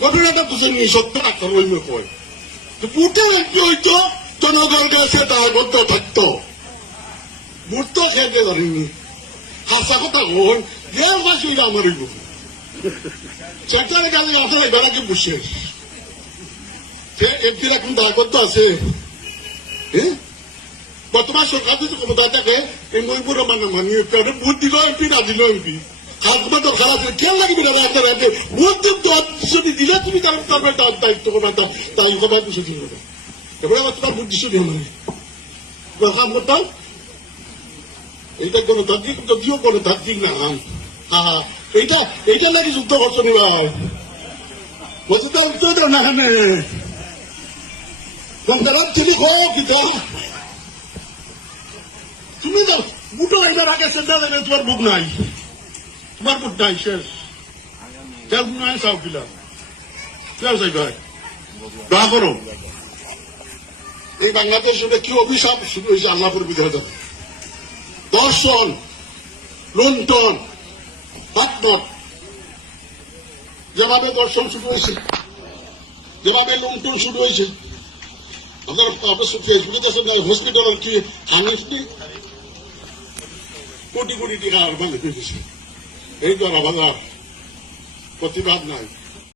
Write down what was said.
ঘটনাটা তো সেই সত্য একটা রইমে কয় বুটের একটি হইতো জনগণের কাছে দায়বদ্ধ থাকতো বুট তো খেতে পারিনি হাসা কথা হন দেড় মাস হইলে আমার হইব সেক্টরের কাছে আসলে বেড়াকে বসে এমপির এখন দায়বদ্ধ আছে হ্যাঁ বর্তমান সরকার যদি ক্ষমতা থাকে এই মহিপুর মানি ভোট দিল এমপি না দিল এমপি খালকুমা দরকার আছে কেন লাগবে ভোট যদি দিলে তুমি তার দায়িত্ব করবে দায়িত্ব করবে দুশো দিন হবে এবারে আবার তোমার ভোট দিচ্ছ দিয়ে মানে কাম করতাম এইটা গণতান্ত্রিক যদিও গণতান্ত্রিক না হ্যাঁ এইটা নাকি যুদ্ধ করছো নি ভাই বলছে তো উত্তর দাও না এখানে তুমি কিতা তুমি তো বুটো এবার আগে সেটা দেবে তোমার বুক নাই তোমার বুক নাই শেষ যার বুক নাই সাউ কিলা যাও যাই ভাই দোয়া করো এই বাংলাদেশে কি অভিশাপ শুরু হয়েছে আল্লাহপুর বিধে দর্শন লুণ্ঠন হাতমত যেভাবে দর্শন শুরু হয়েছে যেভাবে লুণ্ঠন শুরু হয়েছে আপনারা ফেসবুকে দেখেন হসপিটালের কি হানিফনি কোটি কোটি টাকা মানে পেয়েছে এই তো আর প্রতিবাদ নাই